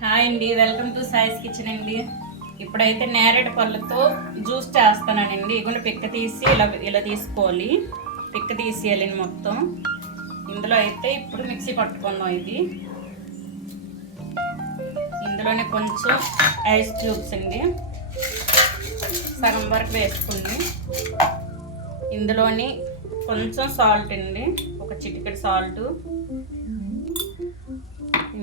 Hi అండి, welcome to సాయిస్ kitchen అండి. ఇప్పుడైతే నేరేడు పళ్ళతో జ్యూస్ చేస్తానండి. ఇగుండి పిక్క తీసి ఇలా తీసుకోవాలి. పిక్క తీసేయాలి మొత్తం. ఇందులో అయితే ఇప్పుడు మిక్సీ పట్టుకున్నాం. ఇందులోనే కొంచెం ఐస్ క్యూబ్స్ అండి, సగం వరకు వేసుకుంది. ఇందులోని కొంచెం సాల్ట్ అండి, ఒక చిటికెడు సాల్ట్.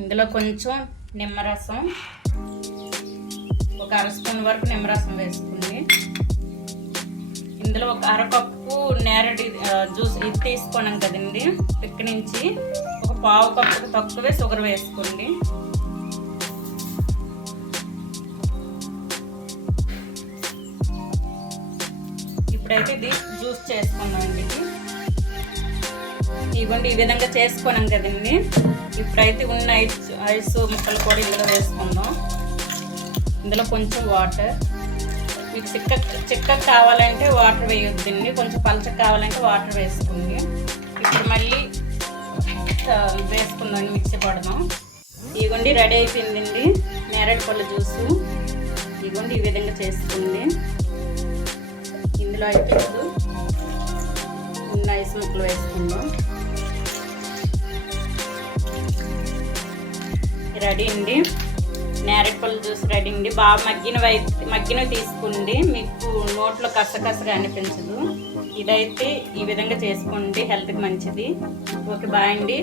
ఇందులో కొంచెం నిమ్మరసం, ఒక అర స్పూన్ వరకు నిమ్మరసం వేసుకుంది. ఇందులో ఒక అరకప్పు నేరేడు జ్యూస్ ఇది తీసుకున్నాం కదండి పిక్క నుంచి, ఒక పావు కప్పుకు తక్కువే షుగర్ వేసుకోండి. ఇప్పుడైతే ఇది జ్యూస్ చేసుకున్నామండి. ఇవ్వండి, ఈ విధంగా చేసుకున్నాం కదండి. ఇప్పుడైతే ఉన్న ఐస్ ముక్కలు కూడా ఇందులో వేసుకుందాం. ఇందులో కొంచెం వాటర్, మీకు చిక్కగా కావాలంటే వాటర్ వేయొద్దండి, కొంచెం పలచగా కావాలంటే వాటర్ వేసుకోండి. ఇప్పుడు మళ్ళీ వేసుకుందాం, మిక్సీ పడదాం. ఇవ్వండి, రెడీ అయిపోయిందండి నేరేడు పళ్ళ జ్యూసు. ఇవ్వండి, ఈ విధంగా చేసుకోండి. ఇందులో అయితే ఇప్పుడు ఉన్న ఐస్ ముక్కలు వేసుకుందాం. రెడీ అండి, నేరేడు పళ్ళ జ్యూస్ రెడీ అండి. బాగా మగ్గినవి తీసుకోండి, మీకు నోట్లో కసకసగా అనిపించదు. ఇదైతే ఈ విధంగా చేసుకోండి, హెల్త్కి మంచిది. ఓకే, బాయ్ అండి.